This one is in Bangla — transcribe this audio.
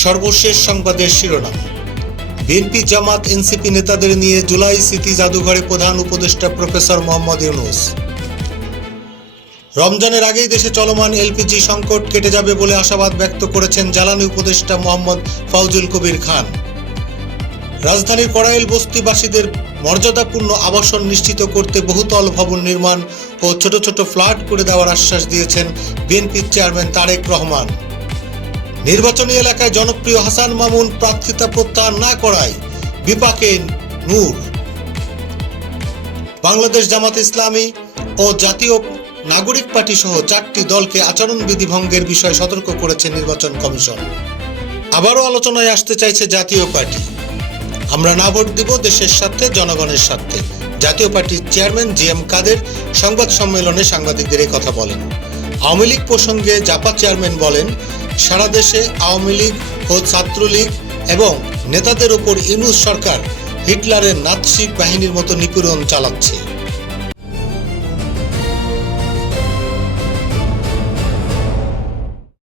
সর্বশেষ সংবাদের শিরোনাম। বিএনপি জামাত এনসিপি নেতাদের নিয়ে জুলাই স্মৃতি জাদুঘরে প্রধান উপদেষ্টা প্রফেসর মোহাম্মদ ইউনূস। রমজানের আগেই দেশে চলমান এলপিজি সংকট কেটে যাবে বলে আশাবাদ ব্যক্ত করেছেন জ্বালানি উপদেষ্টা মোহাম্মদ ফাউজুল কবির খান। রাজধানীর কড়াইল বস্তিবাসীদের মর্যাদাপূর্ণ আবাসন নিশ্চিত করতে বহুতল ভবন নির্মাণ ও ছোট ছোট ফ্ল্যাট করে দেওয়ার আশ্বাস দিয়েছেন বিএনপির চেয়ারম্যান তারেক রহমান। নির্বাচনী এলাকায় জনপ্রিয় হাসান মামুন প্রার্থিতা প্রত্যাহার না করায় বিপাকে নূর। বাংলাদেশ জামাত ইসলামী ও জাতীয় নাগরিক পার্টি সহ 4টি দলকে আচরণবিধি ভঙ্গের বিষয়ে সতর্ক করেছে নির্বাচন কমিশন। আবারও আলোচনায় আসতে চাইছে জাতীয় পার্টি। আমরা না ভোট দিব দেশের স্বার্থে, জনগণের স্বার্থে, জাতীয় পার্টির চেয়ারম্যান জিএম কাদের সংবাদ সম্মেলনে সাংবাদিকদের এই কথা বলেন। আওয়ামী লীগ প্রসঙ্গে জাপা চেয়ারম্যান বলেন, সারা দেশে আওয়ামী লীগ ও ছাত্রলীগ এবং নেতাদের ওপর ইউনূস সরকার হিটলারের নাৎসি বাহিনীর মতো নিপীড়ন চালাচ্ছে।